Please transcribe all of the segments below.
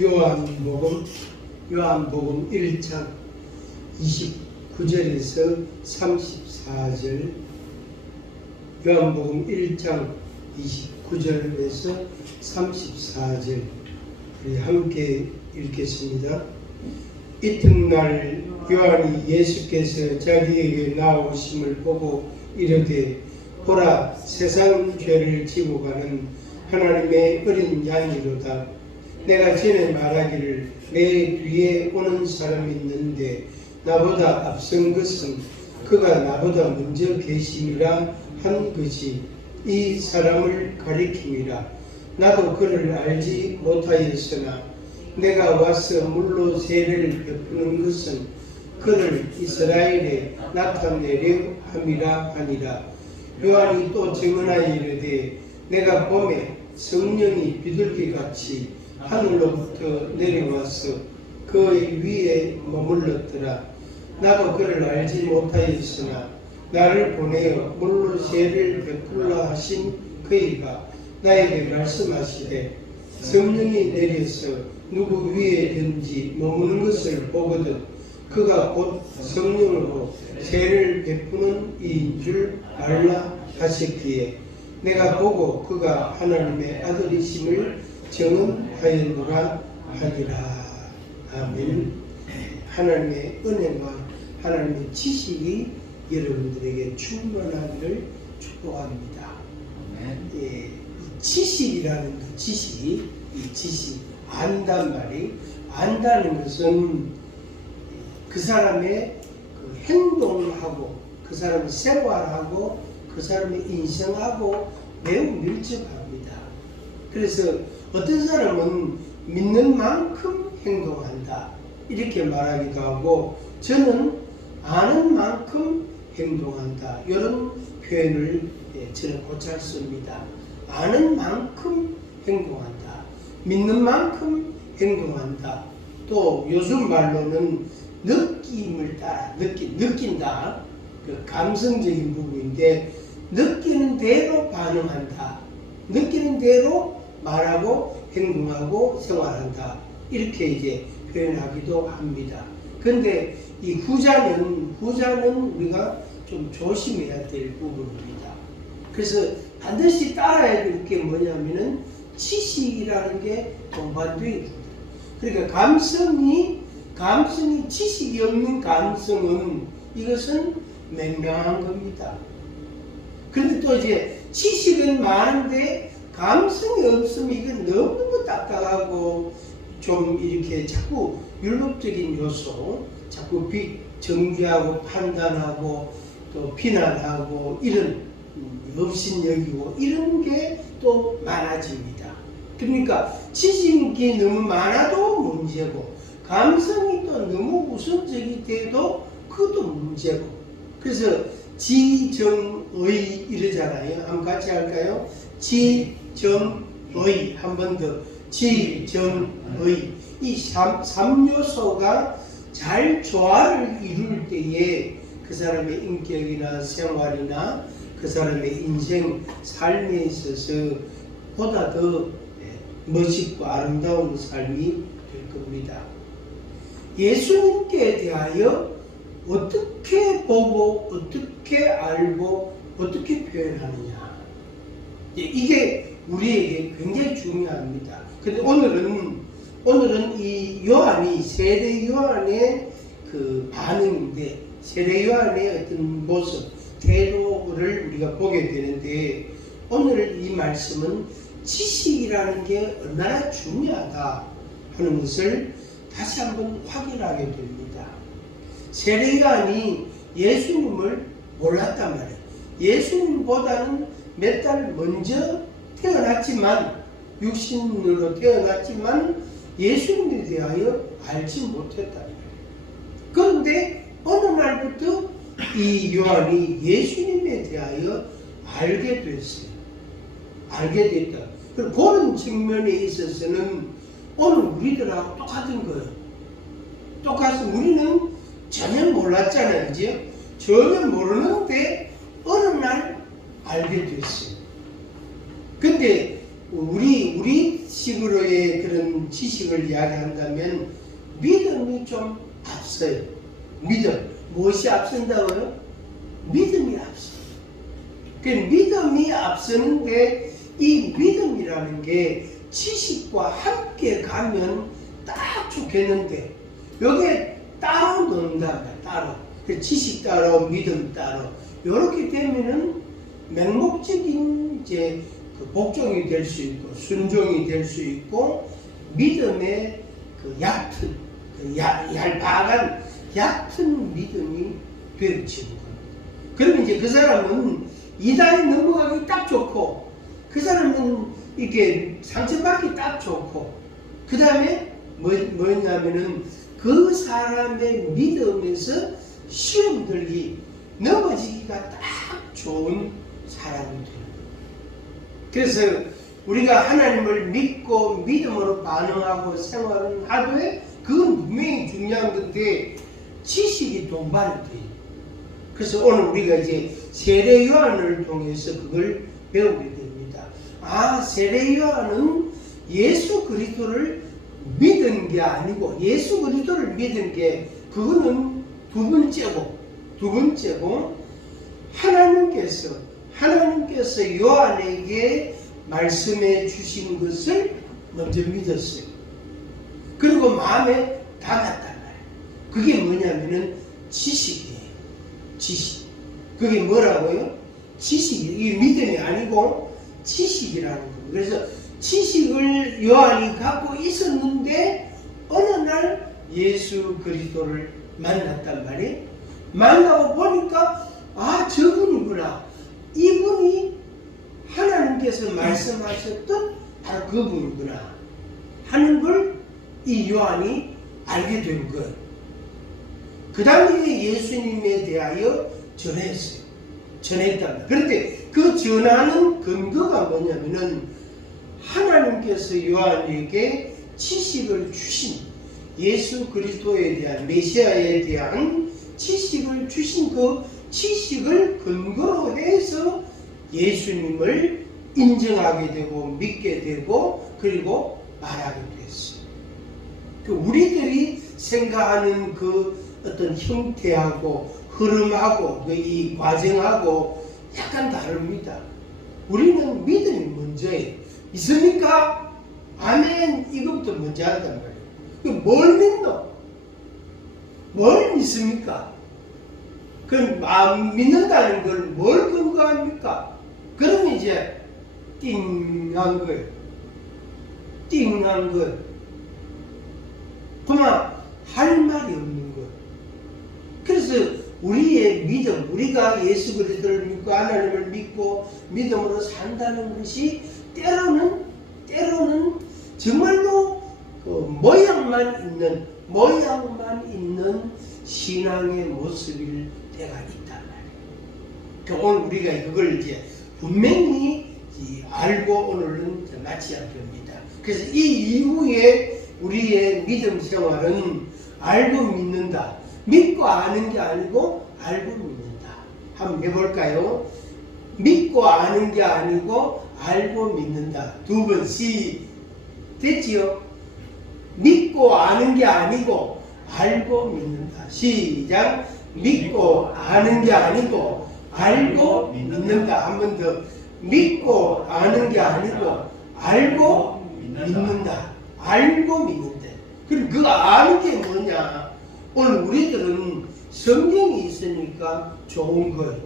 요한복음 1장 29절에서 34절, 요한복음 1장 29절에서 34절 우리 함께 읽겠습니다. 이튿날 요한이 예수께서 자기에게 나오심을 보고 이르되, 보라, 세상 죄를 지고 가는 하나님의 어린 양이로다. 내가 전에 말하기를 내 뒤에 오는 사람이 있는데 나보다 앞선 것은 그가 나보다 먼저 계심이라 한 것이 이 사람을 가리킴이라. 나도 그를 알지 못하였으나 내가 와서 물로 세례를 베푸는 것은 그를 이스라엘에 나타내려 함이라 하니라. 요한이 또 증언하여 이르되, 내가 봄에 성령이 비둘기같이 하늘로부터 내려와서 그의 위에 머물렀더라. 나도 그를 알지 못하였으나 나를 보내어 물로 세례를 베풀라 하신 그이가 나에게 말씀하시되, 성령이 내려서 누구 위에든지 머무는 것을 보거든 그가 곧 성령으로 세례를 베푸는 이인 줄 알라 하셨기에 내가 보고 그가 하나님의 아들이심을 증언하였노라 하니라. 아멘. 하나님의 은혜와 하나님의 지식이 여러분들에게 충만하기를 축복합니다. 예, 이 지식이라는 그 지식, 이 지식, 안단 말이, 안다는 것은 그 사람의 그 행동하고 그 사람의 생활하고 그 사람의 인생하고 매우 밀접합니다. 그래서 어떤 사람은 믿는 만큼 행동한다 이렇게 말하기도 하고, 저는 아는 만큼 행동한다 이런 표현을 저는 고찰 씁니다. 아는 만큼 행동한다, 믿는 만큼 행동한다. 또 요즘 말로는 느낌을 따라 느낀다, 그 감성적인 부분인데, 느끼는 대로 반응한다, 느끼는 대로 말하고 행동하고 생활한다 이렇게 이제 표현하기도 합니다. 그런데 이 후자는 우리가 좀 조심해야 될 부분입니다. 그래서 반드시 따라야 될 게 뭐냐면은 지식이라는 게 동반되어 있습니다. 그러니까 감성이 지식이 없는 감성은 이것은 맹랑한 겁니다. 그런데 또 이제 지식은 많은데 감성이 없으면 이건 너무 딱딱하고 좀 이렇게 자꾸 율법적인 요소, 자꾸 정죄하고 판단하고 또 비난하고 이런 업신여기고 이런 게 또 많아집니다. 그러니까 지식이 너무 많아도 문제고, 감성이 또 너무 우선적이 돼도 그것도 문제고. 그래서 지정의 이러잖아요. 한번 같이 할까요? 지정의, 한 번 더. 지정의. 이 3요소가 잘 조화를 이룰 때에 그 사람의 인격이나 생활이나 그 사람의 인생, 삶에 있어서 보다 더 멋있고 아름다운 삶이 될 겁니다. 예수님께 대하여 어떻게 보고 어떻게 알고 어떻게 표현하느냐, 이게 우리에게 굉장히 중요합니다. 근데 오늘은 이 요한이, 세례 요한의 그 반응인데, 세례 요한의 어떤 모습, 태도를 우리가 보게 되는데, 오늘 이 말씀은 지식이라는 게 얼마나 중요하다 하는 것을 다시 한번 확인하게 됩니다. 세례 요한이 예수님을 몰랐단 말이에요. 예수님보다는 몇 달 먼저 태어났지만, 육신으로 태어났지만 예수님에 대하여 알지 못했다. 그런데 어느 날부터 이 요한이 예수님에 대하여 알게 됐어요. 알게 됐다. 그런 측면에 있어서는 오늘 우리들하고 똑같은 거예요. 똑같이 우리는 전혀 몰랐잖아요. 이제 전혀 모르는데 어느 날 알게 됐어요. 근데 우리 식으로의 그런 어떤 지식을 이야기한다면 믿음이 좀 앞서요. 믿음. 무엇이 앞선다고요? 믿음이 앞서. 그 믿음이 앞서는데 이 믿음이라는 게 지식과 함께 가면 딱 좋겠는데 여기에 따로 논다. 따로. 그 지식 따로 믿음 따로. 이렇게 되면은 맹목적인 이제 그 복종이 될 수 있고 순종이 될 수 있고 믿음의 그 얕은 그 얄팍한 얕은 믿음이 되어지는 겁니다. 그러면 이제 그 사람은 이단에 넘어가기 딱 좋고 그 사람은 이게 상처받기 딱 좋고 그 다음에 뭐냐면은 그 사람의 믿음에서 시험 들기 넘어지기가 딱 좋은 사람이 되는 거예요. 그래서 우리가 하나님을 믿고 믿음으로 반응하고 생활을 하되 그건 분명히 중요한 건데 지식이 동반이 돼요. 그래서 오늘 우리가 이제 세례 요한을 통해서 그걸 배우게 됩니다. 아, 세례 요한은 예수 그리스도를 믿은 게 아니고 예수 그리스도를 믿은 게 그거는 두 번째고 하나님께서 요한에게 말씀해 주신 것을 먼저 믿었어요. 그리고 마음에 담았단 말이에요. 그게 뭐냐면은 지식이에요. 지식. 그게 뭐라고요? 지식이. 이 믿음이 아니고 지식이라는 거예요. 그래서 지식을 요한이 갖고 있었는데 어느 날 예수 그리스도를 만났단 말이에요. 만나고 보니까 아, 저분이구나. 이분이 하나님께서 말씀하셨던 바로 그분이구나 하는 걸 이 요한이 알게 된 거예요. 그 당시에 예수님에 대하여 전했어요. 전했답니다. 그런데 그 전하는 근거가 뭐냐면은 하나님께서 요한에게 지식을 주신 예수 그리스도에 대한 메시아에 대한 지식을 주신 그 지식을 근거로 해서 예수님을 인정하게 되고 믿게 되고 그리고 말하게 됐어요. 우리들이 생각하는 그 어떤 형태하고 흐름하고 이 과정하고 약간 다릅니다. 우리는 믿음이 먼저예요. 있습니까? 아멘. 이것부터 먼저 한단 말이에요. 뭘 믿노? 뭘 믿습니까? 그럼 믿는다는 걸 뭘 근거합니까? 그러면 이제 띵한 거예요. 띵한 거예요. 그만 할 말이 없는 거예요. 그래서 우리의 믿음, 우리가 예수 그리스도를 믿고 하나님을 믿고 믿음으로 산다는 것이 때로는 정말로 그 모양만 있는 신앙의 모습일 때가 있단 말이에요. 그러니까 오늘 우리가 그걸 이제 분명히 알고 오늘은 마치야 됩니다. 그래서 이 이후에 우리의 믿음 생활은 알고 믿는다. 믿고 아는 게 아니고 알고 믿는다. 한번 해볼까요? 믿고 아는 게 아니고 알고 믿는다. 두 번 됐지요? 믿고 아는 게 아니고 알고 믿는다. 시작. 믿고 아는 게 아니고 알고 믿는다. 한 번 더. 믿고 아는 게 아니고 알고 믿는다. 알고 믿는다. 그럼 그 아는 게 뭐냐? 오늘 우리들은 성경이 있으니까 좋은 거예요.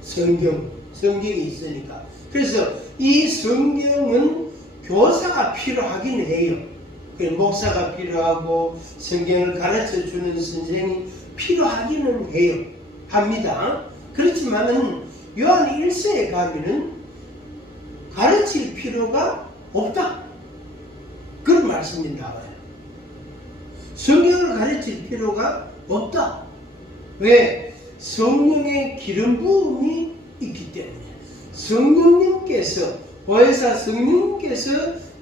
성경이 있으니까. 그래서 이 성경은 교사가 필요하긴 해요. 목사가 필요하고 성경을 가르쳐 주는 선생이 필요하기는 해요. 합니다. 그렇지만은 요한 1서에 가면은 가르칠 필요가 없다. 그런 말씀이 나와요. 성경을 가르칠 필요가 없다. 왜? 성령의 기름 부음이 있기 때문에. 성령님께서, 보혜사 성령님께서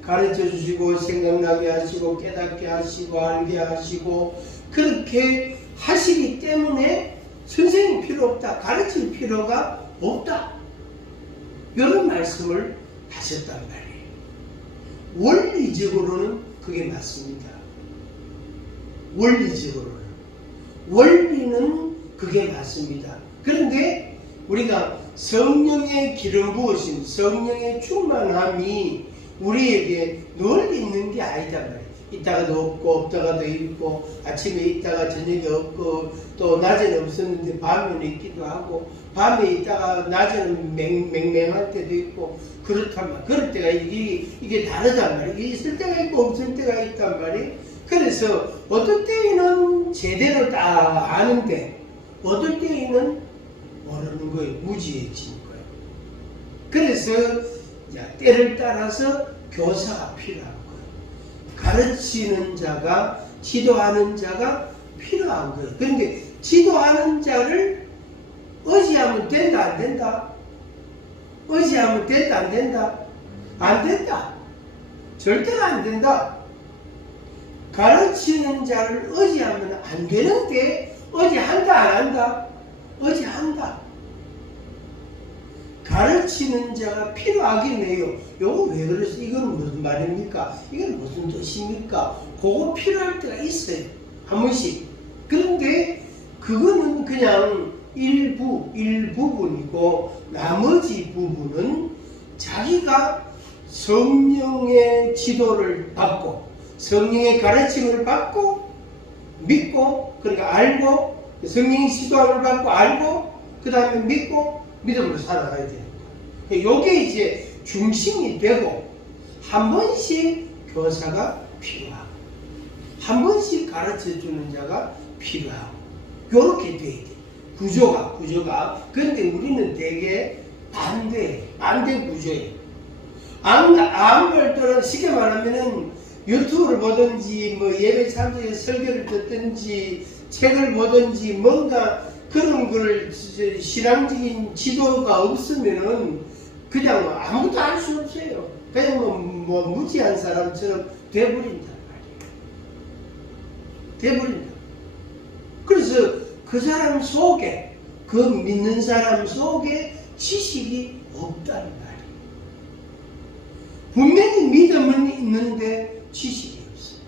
가르쳐 주시고 생각나게 하시고 깨닫게 하시고 알게 하시고 그렇게 하시기 때문에 선생님 필요 없다. 가르칠 필요가 없다. 이런 말씀을 하셨단 말이에요. 원리적으로는 그게 맞습니다. 원리적으로는. 원리는 그게 맞습니다. 그런데 우리가 성령의 기름 부으심, 성령의 충만함이 우리에게 늘 있는 게 아니단 말이에요. 있다가도 없고 없다가도 있고 아침에 있다가 저녁에 없고 또 낮에는 없었는데 밤에는 있기도 하고 밤에 있다가 낮에는 맹맹할 때도 있고 그렇단 말이에요. 그럴 때가 이게 다르단 말이에요. 이게 있을 때가 있고 없을 때가 있단 말이에요. 그래서 어떨 때에는 제대로 다 아는데 어떨 때에는 모르는 거예요. 무지해지는 거예요. 그래서 때를 따라서 교사가 필요한 거예요. 가르치는 자가, 지도하는 자가 필요한 거예요. 그런데 지도하는 자를 의지하면 된다 안 된다? 의지하면 된다 안 된다? 안 된다. 절대로 안 된다. 가르치는 자를 의지하면 안 되는데 의지한다 안 한다? 의지한다. 가르치는 자가 필요하긴 해요. 요거 왜 그랬어? 이건 무슨 말입니까? 이건 무슨 뜻입니까? 그거 필요할 때가 있어요. 한 번씩. 그런데 그거는 그냥 일부분이고 나머지 부분은 자기가 성령의 지도를 받고 성령의 가르침을 받고 믿고 그러니까 알고 성령의 지도를 받고 알고 그 다음에 믿고 믿음으로 살아가야 돼요. 요게 이제 중심이 되고 한 번씩 교사가 필요하고 한 번씩 가르쳐주는 자가 필요하고 요렇게 돼야 돼. 구조가. 그런데 우리는 되게 반대 구조예요. 아무것도는 쉽게 말하면은 유튜브를 보든지 뭐 예배 참석에 설교를 듣든지 책을 보든지 뭔가 그런 걸 신앙적인 지도가 없으면은 그냥 아무것도 할 수 없어요. 그냥 뭐 무지한 사람처럼 돼버린단 말이에요. 돼버린다. 그래서 그 사람 속에 그 믿는 사람 속에 지식이 없다는 말이에요. 분명히 믿음은 있는데 지식이 없어요.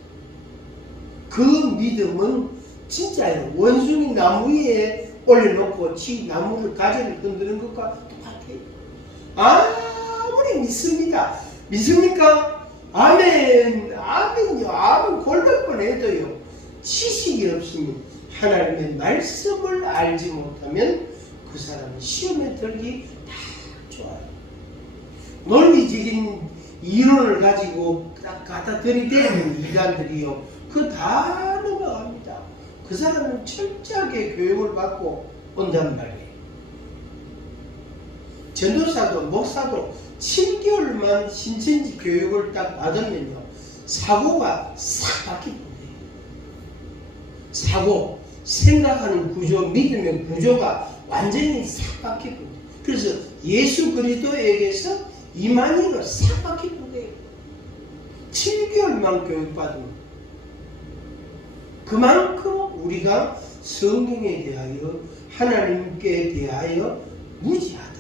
그 믿음은 진짜예요. 원숭이 나무 위에 올려놓고 나무를 가지를 흔드는 것과 똑같아요. 아무리 믿습니다. 믿습니까? 아멘. 아멘요. 아멘 골몇 번 해도요. 지식이 없으면 하나님의 말씀을 알지 못하면 그 사람은 시험에 들기 다 좋아요. 논리적인 이론을 가지고 딱 갖다 들이대는 이단들이요. 그거 다 넘어갑니다. 그 사람은 철저하게 교육을 받고 온단 말이에요. 전도사도 목사도 7개월만 신천지 교육을 딱 받으면요. 사고가 싹 바뀌거든요. 사고, 생각하는 구조, 믿음의 구조가 완전히 싹 바뀌거든요. 그래서 예수 그리스도에게서 이만희로 싹 바뀌거든요. 7개월만 교육받으면 그만큼 우리가 성경에 대하여 하나님께 대하여 무지하다.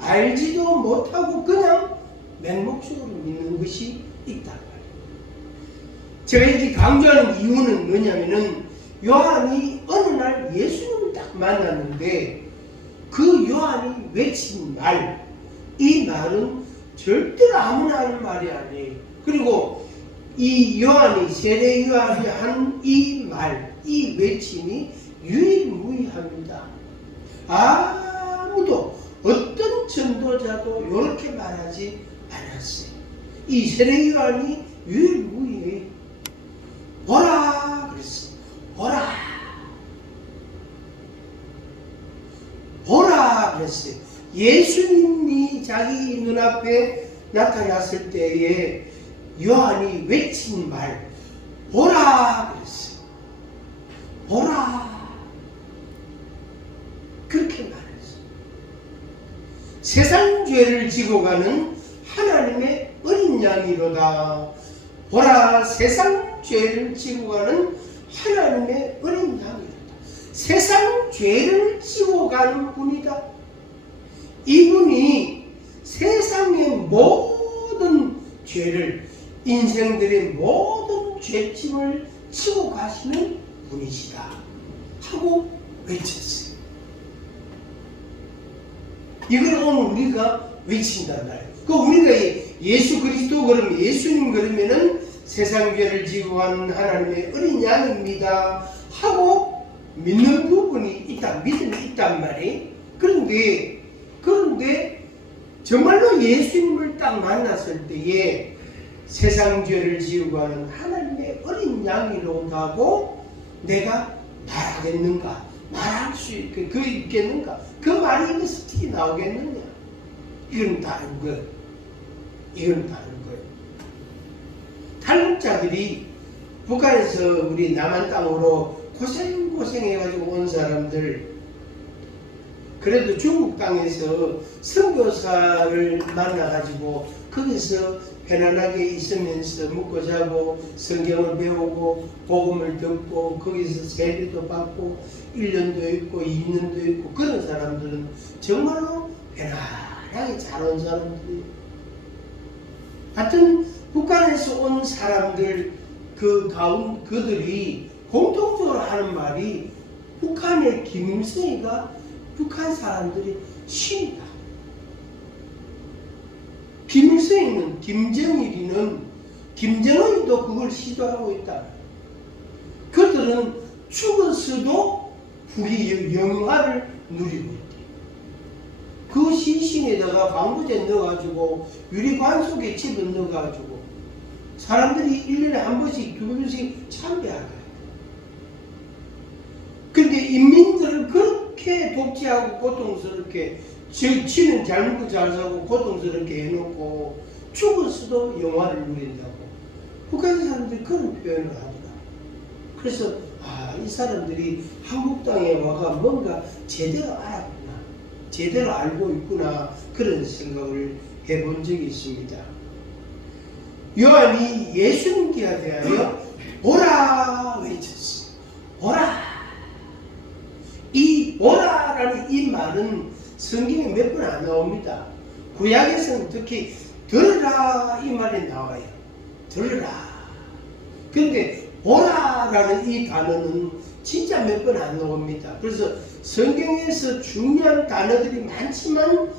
알지도 못하고 그냥 맹목적으로 믿는 것이 있단 말이에요. 제가 이렇게 강조하는 이유는 뭐냐면은 요한이 어느 날 예수님을 딱 만났는데 그 요한이 외친 말, 이 말은 절대로 아무나 하는 말이 아니에요. 그리고 이 요한이 세례 요한이 한 이 말, 이 외침이 유일무이합니다. 아무도 어떤 전도자도 이렇게 말하지 않았어요. 이 세례 요한이 유일무이해요. 보라 그랬어요. 보라 그랬어요. 예수님이 자기 눈앞에 나타났을 때에 요한이 외친 말 보라 그랬어요. 보라 그렇게 말했어요. 세상 죄를 지고 가는 하나님의 어린 양이로다. 보라 세상 죄를 지고 가는 하나님의 어린 양이로다. 세상 죄를 지고 가는 분이다. 이분이 세상의 모든 죄를 인생들의 모든 죄짐을 지고 가시는 분이시다 하고 외쳤어요. 이걸 오늘 우리가 외친단 말이에요. 그 우리가 예수 그리스도 그러면 예수님 그러면은 세상 죄를 지고 가는 하나님의 어린 양입니다 하고 믿는 부분이 있다, 믿음이 있단 말이에요. 그런데 정말로 예수님을 딱 만났을 때에 세상 죄를 지고 가는 하나님의 어린 양이로다고 내가 말하겠는가? 말할 수 있겠는가? 그 말이 입에서 튀어 나오겠느냐? 이건 다른 거예요. 이건 다른 거예요. 탈북자들이 북한에서 우리 남한 땅으로 고생해가지고 온 사람들, 그래도 중국 땅에서 선교사를 만나가지고 거기서 편안하게 있으면서 먹고 자고 성경을 배우고 복음을 듣고 거기서 세례도 받고 1년도 있고 2년도 있고 그런 사람들은 정말로 편안하게 잘 온 사람들이. 하여튼 북한에서 온 사람들 그들이 공통적으로 하는 말이 북한의 김일성이가 북한 사람들이 신이다. 김일성이는, 김정일이는, 김정은이도 그걸 시도하고 있다. 그들은 죽어서도 불이 영화를 누리고 있대. 그 시신에다가 방부제 넣어가지고 유리관 속에 집어넣어가지고 사람들이 1년에 한 번씩, 두 번씩 참배할 거야. 근데 인민들을 그렇게 독재하고 고통스럽게 지는 잘 먹고 잘 사고 고통스럽게 해놓고 죽어서도 영화를 누린다고 북한 사람들이 그런 표현을 하더라. 그래서 이 사람들이 한국 땅에 와가 뭔가 제대로 알았구나, 제대로 알고 있구나, 그런 생각을 해본 적이 있습니다. 요한이 예수님께 대하여 오라 외쳤어요. 오라. 이 오라라는 이 말은 성경에 몇 번 안 나옵니다. 구약에서는 특히 들으라 이 말이 나와요. 들으라. 근데 오라라는 이 단어는 진짜 몇 번 안 나옵니다. 그래서 성경에서 중요한 단어들이 많지만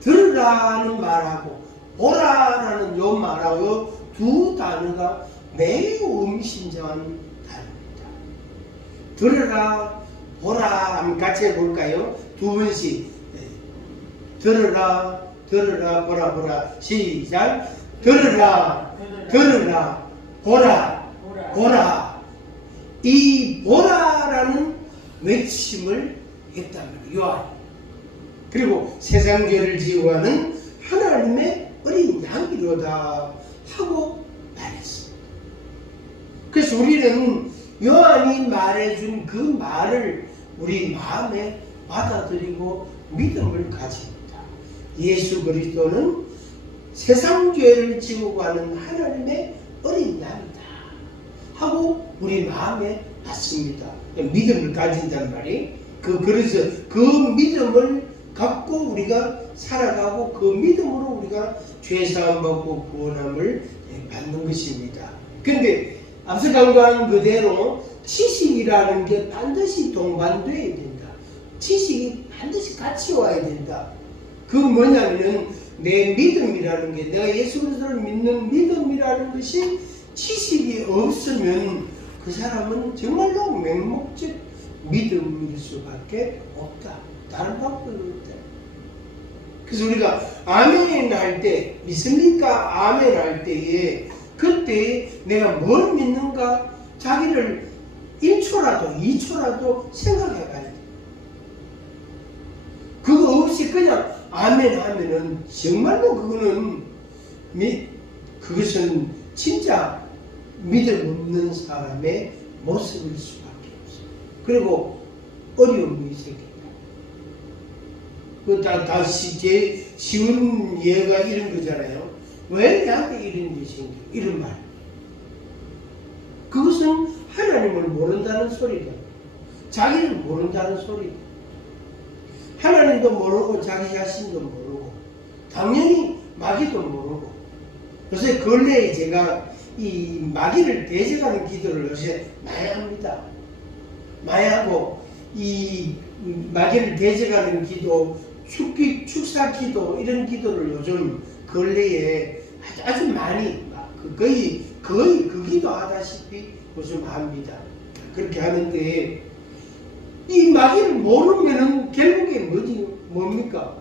들으라는 말하고 오라라는 요 말하고 두 단어가 매우 의미심장한 단어입니다. 들으라, 보라 한번 같이 해볼까요? 두 번씩. 들으라, 들으라, 보라, 보라. 시작. 들으라, 들으라, 보라, 보라. 이 보라라는 외침을 했단 말이에요. 요한. 그리고 세상 죄를 지고 가는 하나님의 어린 양이로다 하고 말했습니다. 그래서 우리는 요한이 말해준 그 말을 우리 마음에 받아들이고 믿음을 가집니다. 예수 그리스도는 세상 죄를 지고 가는 하나님의 어린 양이다 하고 우리 마음에 받습니다. 믿음을 가진단 말이에요. 그래서 그 믿음을 갖고 우리가 살아가고 그 믿음으로 우리가 죄사함 받고 구원함을 받는 것입니다. 근데 앞서 강조한 그대로 지식이라는 게 반드시 동반돼야 된다. 지식이 반드시 같이 와야 된다. 그 뭐냐면은 내 믿음이라는 게, 내가 예수 그리스도를 믿는 믿음이라는 것이 지식이 없으면 그 사람은 정말로 맹목적 믿음일 수밖에 없다. 다른 방법이 없다. 그래서 우리가 아멘 할 때, 믿습니까? 아멘 할 때에 그때 내가 뭘 믿는가 자기를 1초라도 2초라도 생각해 봐야 돼. 그거 없이 그냥 아멘 하면은 정말로 그것은 진짜 믿음 없는 사람의 모습일 수밖에 없어요. 그리고 어려움이 생긴다. 다시 제일 쉬운 예가 이런 거잖아요. 왜 나한테 이런 일이 생겨? 이런 말. 그것은 하나님을 모른다는 소리다. 자기를 모른다는 소리다. 하나님도 모르고 자기 자신도 모르고 당연히 마귀도 모르고 요새 근래에 제가 이 마귀를 대적하는 기도를 요새 많이 합니다. 많이 하고, 이 마귀를 대적하는 기도, 축사 기도, 이런 기도를 요즘 근래에 아주 많이, 거의 그 기도 하다시피 요즘 합니다. 그렇게 하는데, 이 마귀를 모르면은 결국에 뭡니까?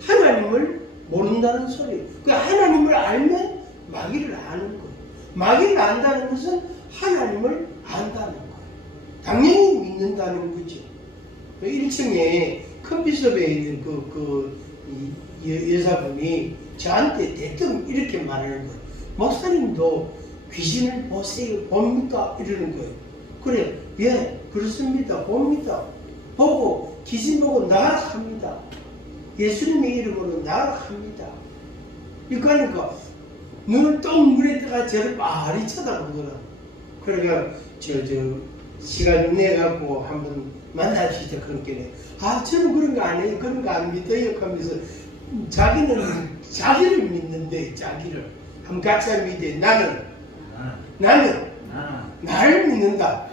하나님을 모른다는 소리예요. 그 하나님을 알면 마귀를 아는 거예요. 마귀를 안다는 것은 하나님을 안다는 거예요. 당연히 믿는다는 거죠. 1층에 커피숍에 있는 여자분이 저한테 대뜸 이렇게 말하는 거예요. 목사님도 귀신을 보세요, 봅니까? 이러는 거예요. 그래, 예, 그렇습니다. 봅니다. 보고 귀신 보고 나락합니다. 예수님의 이름으로 나락합니다. 그러니까 눈을 똥물에 떠가 저를 많이 쳐다보더라. 그러니까 시간 내갖고 한번 만납시다. 그렇게 저는 그런 거 아니에요. 그런 거 안 믿어요. 하면서 자기는 자기를 믿는데 자기를 한번 같이 믿대. 나는 나를 믿는다.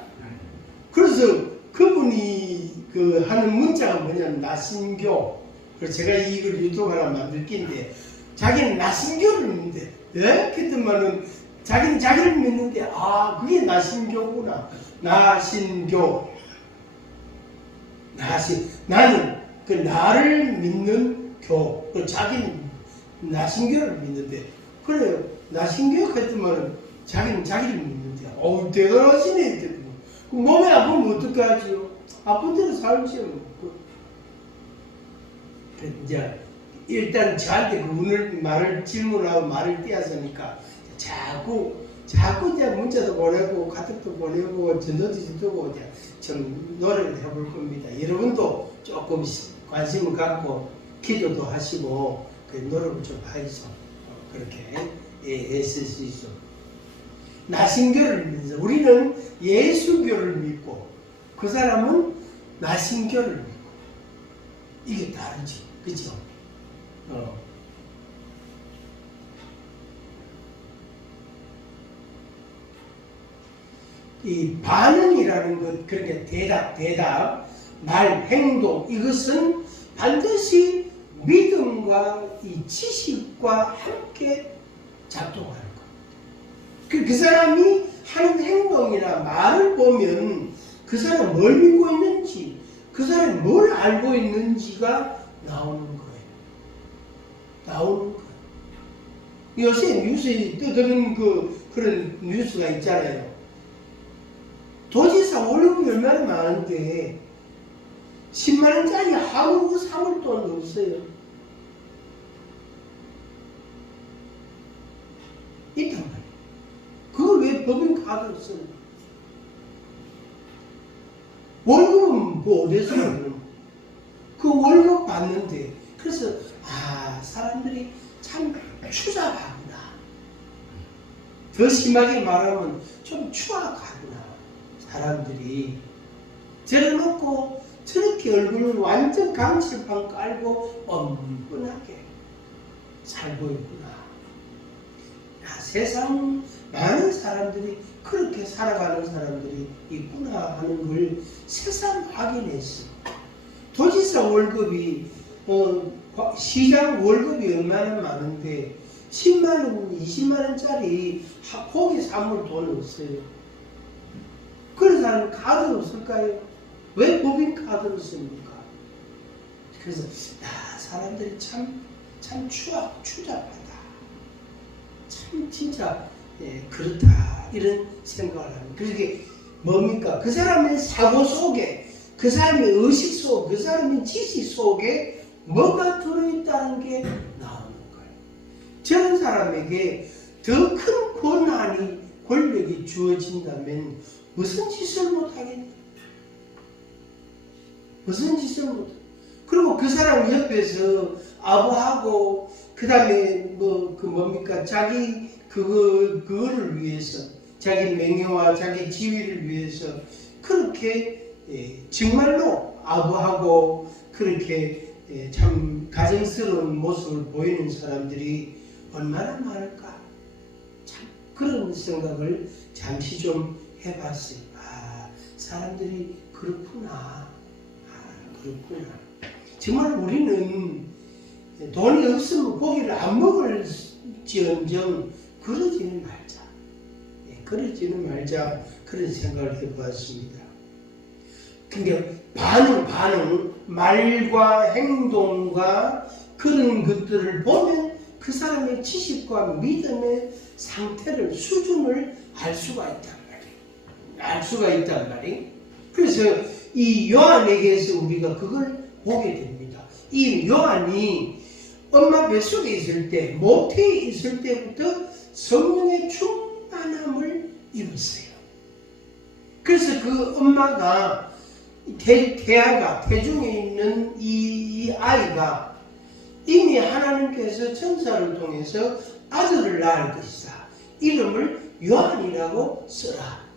그래서 그분이 하는 문자가 뭐냐면 나신교. 그래서 제가 이걸 유튜브 하나 만들 낀데 자기는 나신교를 믿는데 예? 그랬더니만은 자기는 자기를 믿는데 그게 나신교구나. 나신교. 나는 그 나를 믿는 교. 자기는 나신교를 믿는데 그래요. 나신교 했더니만은 자기는 자기를 믿는데 대단하시네. 몸에 아프면 어떻게 하지요? 아픈 대로 살지요. 이제 일단 저한테 말을 질문하고 말을 띄어서니까 자꾸 이제 문자도 보내고 카톡도 보내고 전도도 주고 이제 좀 노력을 해볼 겁니다. 여러분도 조금 관심을 갖고 기도도 하시고 노력을 좀 하이소. 그렇게 애쓸 수 있어. 나신교를 믿는다. 우리는 예수교를 믿고 그 사람은 나신교를 믿고 이게 다르지. 그렇죠? 이 반응이라는 것, 그러니까 대답, 말, 행동, 이것은 반드시 믿음과 이 지식과 함께 작동하는 것. 그 사람이 하는 행동이나 말을 보면 그 사람이 뭘 믿고 있는지, 그 사람이 뭘 알고 있는지가 나오는 거예요. 요새 뉴스에 떠드는 그런 뉴스가 있잖아요. 도지사 월급이 얼마나 많은데 10만원짜리 한국 사물 돈 없어요. 있단 말이에요. 그걸 왜 법인카드를 쓰는 거예요? 월급은 어디서 받는 그 월급 받는데 그래서 사람들이 참 추잡하구나. 더 심하게 말하면 좀 추악하구나. 사람들이 저래놓고 저렇게 얼굴을 완전 강칠판 깔고 뻔뻔하게 살고 있구나. 세상 많은 사람들이 그렇게 살아가는 사람들이 있구나 하는 걸 새삼 확인했어. 도지사 월급이 시장 월급이 얼마나 많은데 10만원, 20만원짜리 고기 사물 돈 없어요. 그래서 나는 카드 없을까요? 왜 법인 카드를 씁니까? 그래서 사람들이 참 추잡하다. 참 진짜 그렇다 이런 생각을 합니다. 그게 뭡니까? 그 사람의 사고 속에, 그 사람의 의식 속, 그 사람의 지식 속에 뭐가 들어있다는 게 나오는 거예요. 저런 사람에게 더 큰 권한이, 권력이 주어진다면 무슨 짓을 못하겠냐? 무슨 짓을 못해? 그리고 그 사람 옆에서 아부하고 그 다음에 자기 그거를 위해서, 자기 명예와 자기 지위를 위해서 그렇게 정말로 아부하고 그렇게 참 가증스러운 모습을 보이는 사람들이 얼마나 많을까? 참 그런 생각을 잠시 좀 해봤어요. 사람들이 그렇구나. 그렇구나. 정말 우리는 돈이 없으면 고기를 안 먹을지언정 그러지는 말자. 그러지는 말자. 그런 생각을 해보았습니다. 그러니까 반응, 말과 행동과 그런 것들을 보면 그 사람의 지식과 믿음의 상태를, 수준을 알 수가 있단 말이에요. 알 수가 있단 말이에요. 그래서 이 요한에게서 우리가 그걸 보게 됩니다. 이 요한이 엄마 뱃속에 있을 때, 모태에 있을 때부터 성령의 충만함을 입었어요. 그래서 그 엄마가 태중에 있는 이 아이가 이미 하나님께서 천사를 통해서 아들을 낳을 것이다. 이름을 요한이라고 써라.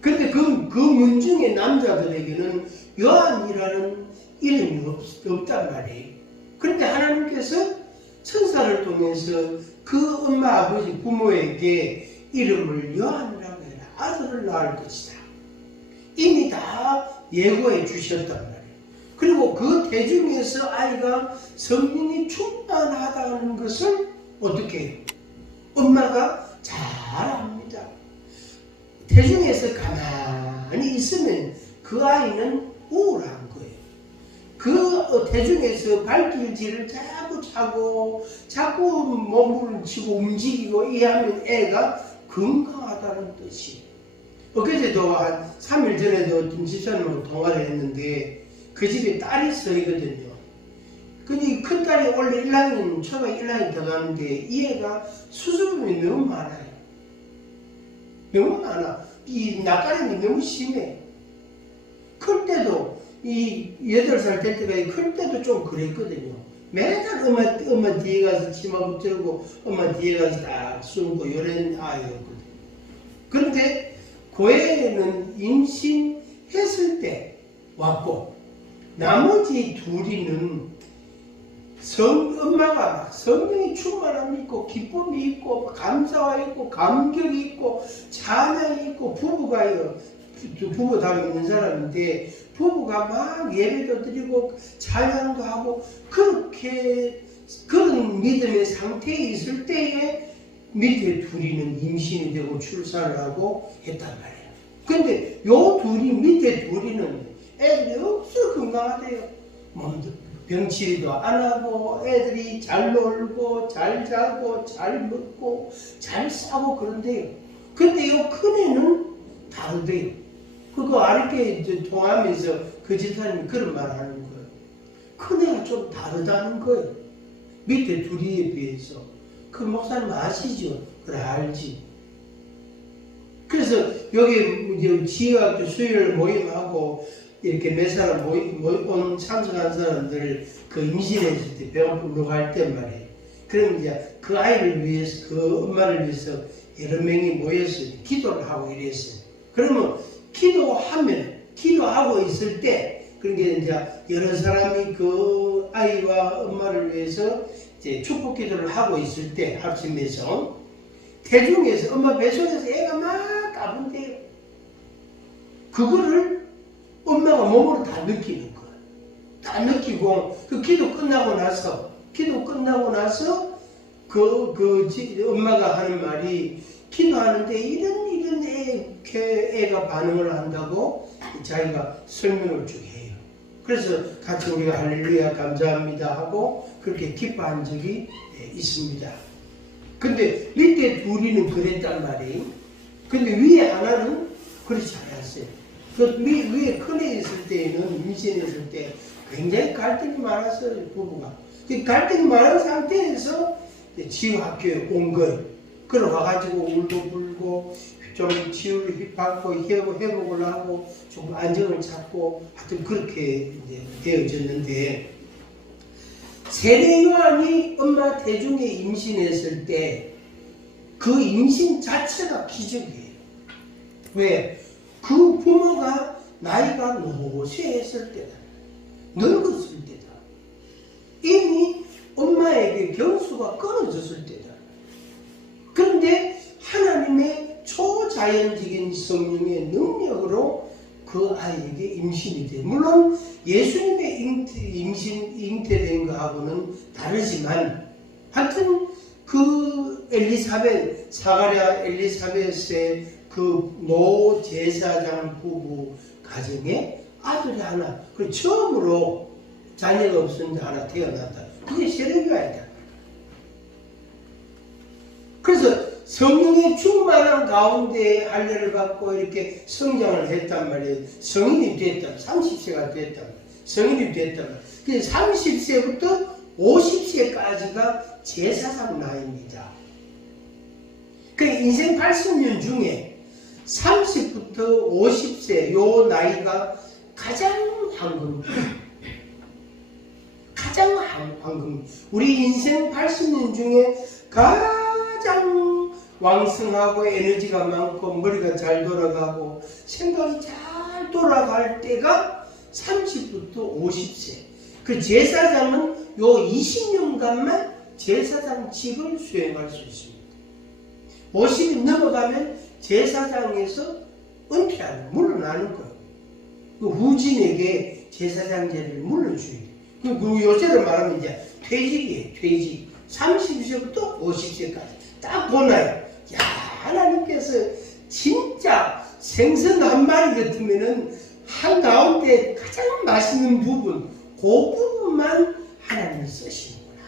근데 그 문중의 남자들에게는 요한이라는 이름이 없단 말이에요. 그런데 하나님께서 천사를 통해서 그 엄마 아버지 부모에게 이름을 요한이라고 해라. 아들을 낳을 것이다. 이미 다 예고해 주셨단 말이에요. 그리고 그 대중에서 아이가 성령이 충만하다는 것을 어떻게 해요? 엄마가 잘 압니다. 대중에서 가만히 있으면 그 아이는 우울한 거예요. 그 대중에서 발길질을 자꾸 몸을 치고 움직이고 이하면 애가 건강하다는 뜻이에요. 엊그제도 한 3일 전에도 어떤 집사님하고 통화를 했는데 그 집에 딸이 있거든요. 근데 큰 딸이 원래 1학년, 초등 1학년 들어가는데 이 애가 수줍음이 너무 많아요. 너무 많아. 이 낯가림이 너무 심해. 클 때도, 이 8살 될 때까지 클 때도 좀 그랬거든요. 맨날 엄마 뒤에 가서 치마 붙들고 엄마 뒤에 가서 딱 숨고 이런 아이였거든요. 그런데 고애는 임신했을 때 왔고 나머지 둘이는 엄마가 막 성령이 충만함이 있고 기쁨이 있고 감사가 있고 감격이 있고 찬양이 있고 부부 다 있는 사람인데 부부가 막 예배도 드리고 찬양도 하고 그렇게 그런 믿음의 상태에 있을 때에 밑에 둘이는 임신이 되고 출산을 하고 했단 말이에요. 근데 요 밑에 둘이는 애들이 엄청 건강하대요. 몸도 병치리도 안 하고 애들이 잘 놀고 잘 자고 잘 먹고 잘 싸고 그런데요. 근데 요 큰애는 다르대요. 그거 아랫게 통하면서 그 집사님이 그런 말 하는 거예요. 큰애가 좀 다르다는 거예요. 밑에 둘이에 비해서. 그 목사님 아시죠? 그래 알지. 그래서 여기 지혜학교 수요일 모임하고 이렇게 몇 사람 참석한 사람들 그 임신했을 때 병원 보러 갈 때 말이에요. 그럼 이제 그 아이를 위해서 그 엄마를 위해서 여러 명이 모여서 기도를 하고 이랬어요. 그러면 기도하고 있을 때 그러니까 이제 여러 사람이 그 아이와 엄마를 위해서 이제 축복 기도를 하고 있을 때 합심해서 대중에서 엄마 뱃속에서 애가 막 아픈데요. 그거를 엄마가 몸으로 다 느끼는 거야. 다 느끼고 그 기도 끝나고 나서 엄마가 하는 말이 기도하는데 이런 애가 반응을 한다고 자기가 설명을 쭉 해요. 그래서 같이 우리가 할렐루야 감사합니다 하고 그렇게 기뻐한 적이 있습니다. 근데 밑에 둘이는 그랬단 말이에요. 근데 위에 하나는 그렇지 않았어요. 그 위에 큰애 있을 때는 임신했을 때 굉장히 갈등이 많았어요. 부부가. 그 갈등이 많은 상태에서 치유학교에 온 거예요. 그러 와가지고 울고 불고 좀 치유를 받고 회복을 하고 좀 안정을 찾고 하여튼 그렇게 이제 되어졌는데 세례 요한이 엄마 대중에 임신했을 때 그 임신 자체가 기적이에요. 왜? 그 부모가 나이가 노쇠했을 때다. 늙었을 때다. 이미 엄마 누나에게 경수가 끊어졌을 때다. 그런데 하나님의 초자연적인 성령의 능력으로 그 아이에게 임신이 돼. 물론 예수님의 잉태된 것하고는 다르지만 하여튼 그 사가랴 엘리사벳의 그 노 제사장 부부 가정에 아들이 하나, 그 처음으로 자녀가 없었는데 하나 태어났다. 그게 세례교회이다. 그래서 성령의 충만한 가운데 할례를 받고 이렇게 성장을 했단 말이에요. 성인이 됐다. 30세가 됐다. 성인이 됐다. 그래서 30세부터 50세까지가 제사장 나이입니다. 그 인생 80년 중에 30부터 50세 요 나이가 가장 황금. 가장 황금. 우리 인생 80년 중에 가장 왕성하고 에너지가 많고 머리가 잘 돌아가고 생각이 잘 돌아갈 때가 30부터 50세. 그 제사장은 요 20년간만 제사장직을 수행할 수 있습니다. 50이 넘어가면 제사장에서 은퇴하는, 물러나는 거예요. 그 후진에게 제사장제를 물려줘야 돼요. 그 요새로 말하면 이제 퇴직이에요, 퇴직. 30세부터 50세까지 딱 보나요? 야, 하나님께서 진짜 생선 한 마리 같으면은 한가운데 가장 맛있는 부분, 그 부분만 하나님이 쓰시는구나.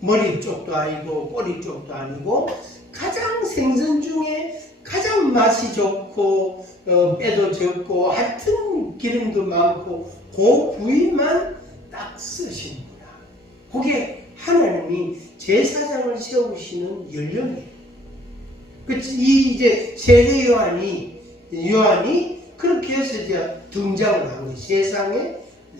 머리 쪽도 아니고 꼬리 쪽도 아니고 가장 생선 중에 가장 맛이 좋고 빼도 적고 하여튼 기름도 많고 그 부위만 딱 쓰시는구나. 그게 하나님이 제사장을 세우시는 연령이에요. 이 이제 세례 요한이 그렇게 해서 이제 등장을 한 거예요. 세상에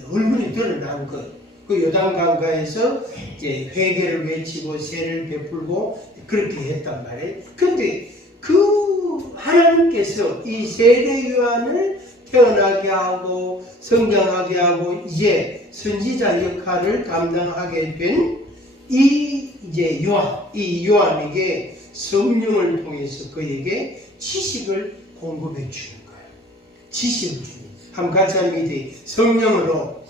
얼굴이 드러난 거예요. 그 요단강가에서 이제 회개를 외치고 세례를 베풀고 그렇게 했단 말이에요. 근데 그 하나님께서 이 세례 요한을 태어나게 하고 성장하게 하고 이제 선지자 역할을 담당하게 된 이 요한에게 성령을 통해서 그에게 지식을 공급해 주는 거예요. 지식을 주는. 한번 같이 하면 돼. 성령으로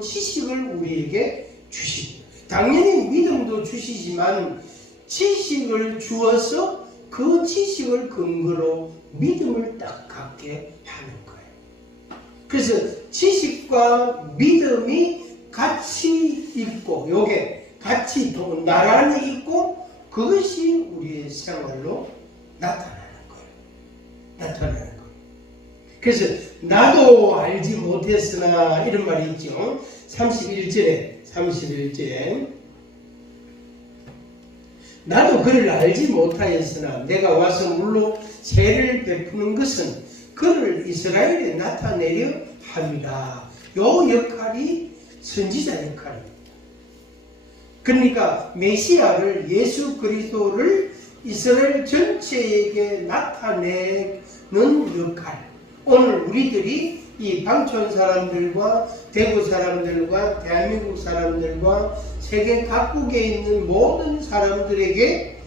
지식을 우리에게 주십니다. 당연히 믿음도 주시지만 지식을 주어서 그 지식을 근거로 믿음을 딱 갖게 하는 거예요. 그래서 지식과 믿음이 같이 있고, 요게 같이 나란히 있고, 그것이 우리의 생활로 나타나는 거예요. 그래서 나도 알지 못했으나 이런 말이 있죠. 31절에 나도 그를 알지 못하였으나 내가 와서 물로 세례를 베푸는 것은 그를 이스라엘에 나타내려 함이라. 요 역할이 선지자 역할입니다. 그러니까 메시아를, 예수 그리스도를 이스라엘 전체에게 나타내는 역할. 오늘 우리들이 이 방촌 사람들과 대구 사람들과 대한민국 사람들과 세계 각국에 있는 모든 사람들에게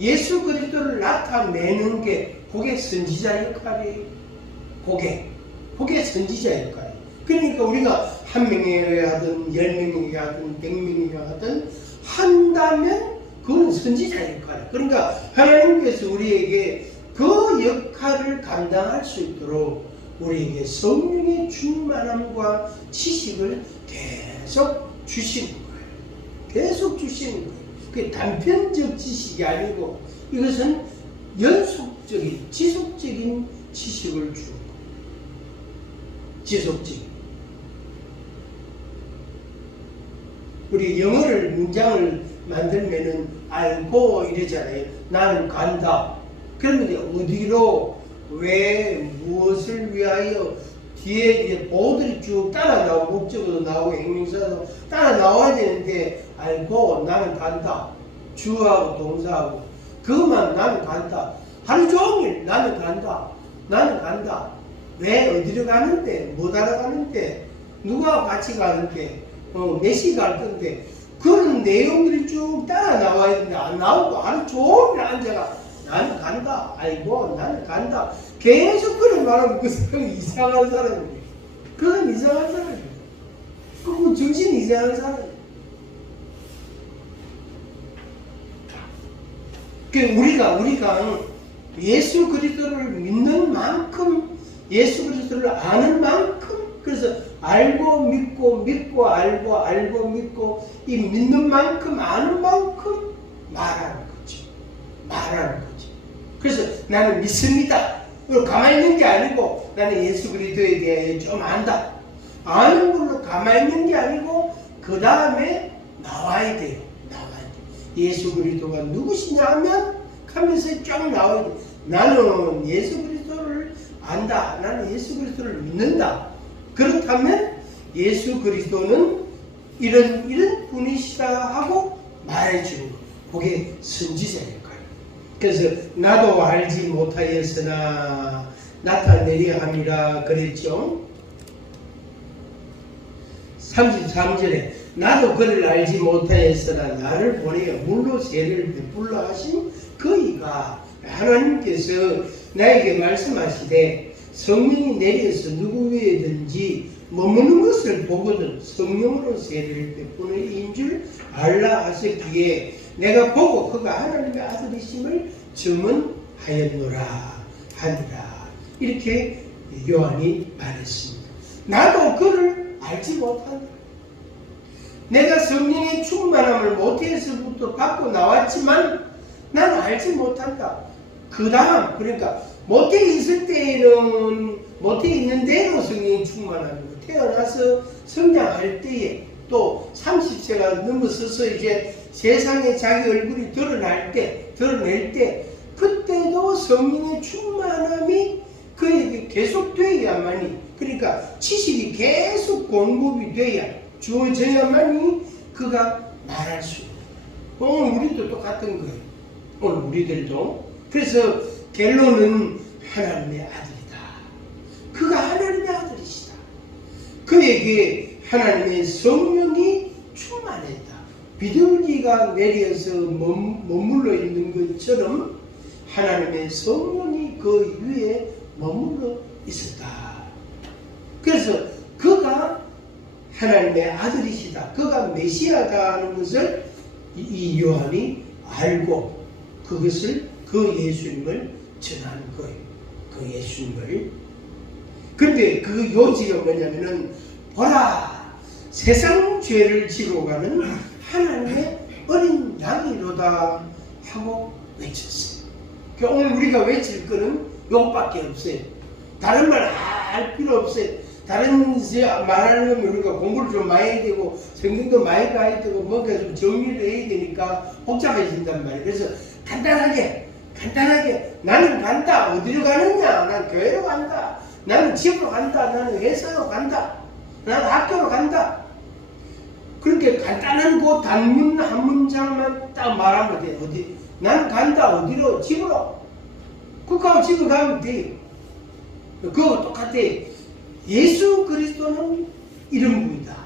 예수 그리스도를 나타내는 게 그게 선지자 역할이에요. 그게 선지자 역할이에요. 그러니까 우리가 한 명이어야 하든 10명이어야 하든 100명이어야 하든 한다면 그건 선지자 역할이에요. 그러니까 하나님께서 우리에게 그 역할을 감당할 수 있도록 우리에게 성령의 충만함과 지식을 계속 주시는 거예요. 계속 주시는 거예요. 그게 단편적 지식이 아니고 이것은 연속적인, 지속적인 지식을 주는 거예요. 지속적인. 우리 영어를 문장을 만들면은 알고 이러잖아요. 나는 간다. 그러면 어디로, 왜, 무엇을 위하여, 뒤에 이제 보호들이 쭉 따라 나오고, 목적어도 나오고, 행명사도 따라 나와야 되는데, 알고 나는 간다. 주하고 동사하고. 그것만 나는 간다. 하루 종일 나는 간다. 왜, 어디로 가는데, 못 알아가는데, 누구하고 같이 가는데, 메시가 할 건데 그런 내용들이 쭉 따라 나와야 되는데 안 나오고 하루 종일 앉아가 나는 간다. 아이고 나는 간다. 계속 그런 말하면 그 사람이 이상한 사람이에요. 그건 이상한 사람이에요. 그건 정신이 이상한 사람이에요. 우리가 예수 그리스도를 믿는 만큼, 예수 그리스도를 아는 만큼, 그래서 알고 믿고 알고 믿고 이 믿는 만큼 아는 만큼 말하는 거죠. 그래서 나는 믿습니다. 가만히 있는 게 아니고 나는 예수 그리스도에 대해 좀 안다. 아는 걸로 가만히 있는 게 아니고 그 다음에 나와야 돼요. 예수 그리스도가 누구시냐 하면서 쫙 나와야 돼. 나는 예수 그리스도를 안다. 나는 예수 그리스도를 믿는다. 그렇다면 예수 그리스도는 이런 분이시다 하고 말해주는 거예요. 그게 선지자일 거예요. 그래서 나도 알지 못하였으나 나타내려 함이라 그랬죠. 33절에 나도 그를 알지 못하였으나 나를 보내어 물로 세례를 베풀라 하신 그이가 하나님께서 나에게 말씀하시되 성령이 내려서 누구 위에든지 머무는 것을 보거든 성령으로 세례를 베푸는 이인 줄 알라 하셨기에 내가 보고 그가 하나님의 아들이심을 증언하였노라 하니라. 이렇게 요한이 말했습니다. 나도 그를 알지 못한다. 내가 성령의 충만함을 모태에서부터 받고 나왔지만 나는 알지 못한다. 그 다음 그러니까 모태에 있을 때에는 모태에 있는 대로 성령의 충만함이고 태어나서 성장할 때에 또 30세가 넘어서서 이제 세상에 자기 얼굴이 드러낼 때 그때도 성령의 충만함이 그에게 계속 돼야만이, 그러니까 지식이 계속 공급이 돼야 주어져야만이 그가 말할 수 있는. 오늘 우리도 똑같은 거예요. 오늘 우리들도. 그래서 결론은 하나님의 아들이다. 그가 하나님의 아들이시다. 그에게 하나님의 성령이 충만했다. 비둘기가 내려서 머물러 있는 것처럼 하나님의 성령이 그 위에 머물러 있었다. 그래서 그가 하나님의 아들이시다. 그가 메시아다 하는 것을 이 요한이 알고 그것을 그 예수님을 전하는 거예요. 그 예수님을. 그런데 그 요지가 뭐냐면은 보라 세상 죄를 지고 가는 하나님의 어린 양이로다 하고 외쳤어요. 그러니까 오늘 우리가 외칠 거는 요것밖에 없어요. 다른 말 할 필요 없어요. 다른 말하려면 우리가 공부를 좀 많이 해야 되고 성경도 많이 가야 되고 뭔가 좀 정리를 해야 되니까 복잡해진단 말이에요. 그래서 간단하게 나는 간다. 어디로 가느냐? 난 교회로 간다. 나는 집으로 간다. 나는 회사로 간다. 나는 학교로 간다. 그렇게 간단한 그 단문 한 문장만 딱 말하면 돼요. 어디? 나는 간다. 어디로? 집으로. 그거 집에 가면 돼요. 그거 똑같아요. 예수 그리스도는 이런 분이다.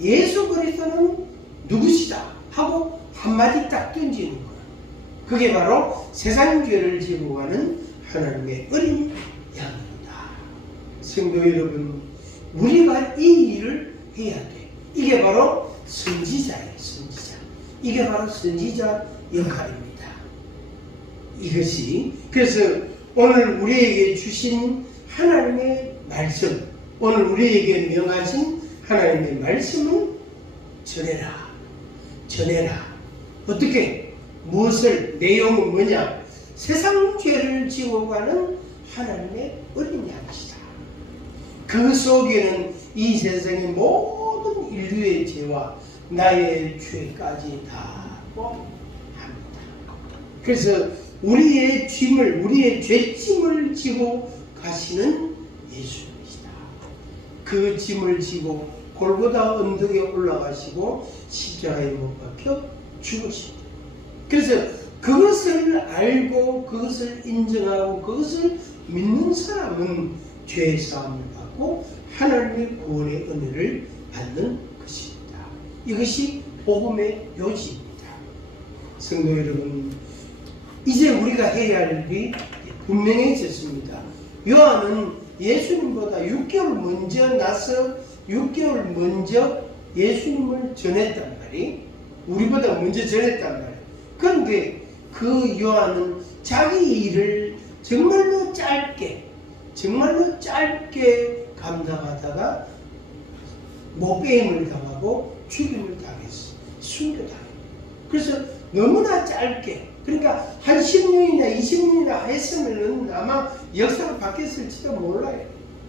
예수 그리스도는 누구시다 하고 한마디 딱 던지는 거야. 그게 바로 세상 죄를 지고 가는 하나님의 어린 양입니다. 성도 여러분, 우리가 이 일을 해야 돼. 이게 바로 선지자예요. 선지자. 이게 바로 선지자 역할입니다. 이것이 그래서 오늘 우리에게 주신 하나님의 말씀, 오늘 우리에게 명하신 하나님의 말씀은 전해라. 어떻게? 무엇을? 내용은 뭐냐? 세상 죄를 지고 가는 하나님의 어린 양이시다. 그 속에는 이 세상의 모든 인류의 죄와 나의 죄까지 다 포함합니다. 그래서 우리의 죄짐을 지고 가시는 예수님이시다. 그 짐을 지고 골고다 언덕에 올라가시고 십자가에 못 박혀 죽으십니다. 그래서 그것을 알고 그것을 인정하고 그것을 믿는 사람은 죄 사함을 받고 하나님의 구원의 은혜를 받는 것입니다. 이것이 복음의 요지입니다. 성도 여러분, 이제 우리가 해야 할 일이 분명해졌습니다. 요한은 예수님보다 6개월 먼저 나서 6개월 먼저 예수님을 전했단 말이, 우리보다 먼저 전했단 말이에요. 그런데 그 요한은 자기 일을 정말로 짧게 감당하다가 목배임을 당하고 죽임을 당했어. 순교당했어. 그래서 너무나 짧게, 그러니까 한 10년이나 20년이나 했으면 아마 역사가 바뀌었을지도 몰라요.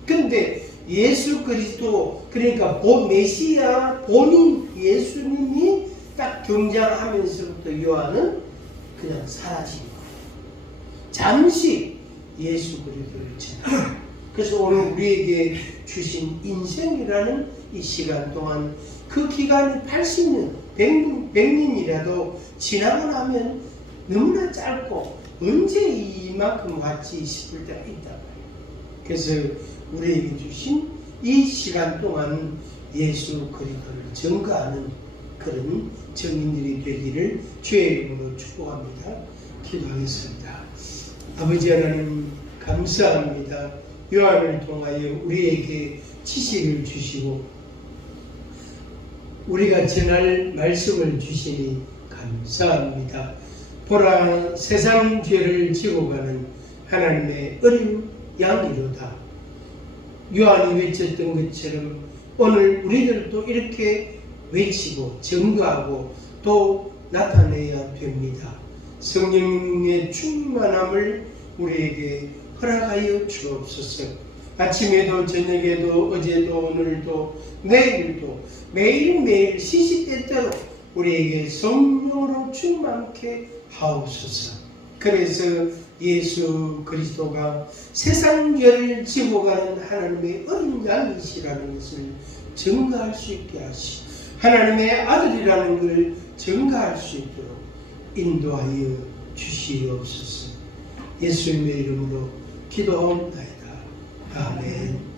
그런데 예수 그리스도, 그러니까 메시아 본인 예수님이 딱 등장하면서부터 요한은 그냥 사라진 거예요. 잠시 예수 그리스도를 지나. 그래서 오늘 우리에게 주신 인생이라는 이 시간 동안, 그 기간이 80년, 100년이라도 지나고 나면 너무나 짧고 언제 이만큼 왔지 싶을 때가 있단 말이에요. 그래서 우리에게 주신 이 시간 동안 예수 그리스도를 전가하는 그런 정인들이 되기를 주의 이름으로 축복합니다. 기도하겠습니다. 아버지 하나님 감사합니다. 요한을 통하여 우리에게 지식을 주시고 우리가 전할 말씀을 주시니 감사합니다. 보라, 세상 죄를 지고 가는 하나님의 어린 양이로다. 요한이 외쳤던 것처럼 오늘 우리들도 이렇게 외치고 증거하고 또 나타내야 됩니다. 성령의 충만함을 우리에게 허락하여 주옵소서. 아침에도 저녁에도 어제도 오늘도 내일도 매일매일 시시때때로 우리에게 성령으로 충만케 하옵소서. 그래서 예수 그리스도가 세상 죄를 지고 가는 하나님의 어린 양이시라는 것을 증거할 수 있게 하시고 하나님의 아들이라는 것을 증거할 수 있도록 인도하여 주시옵소서. 예수님의 이름으로 기도하옵나이다. 아멘.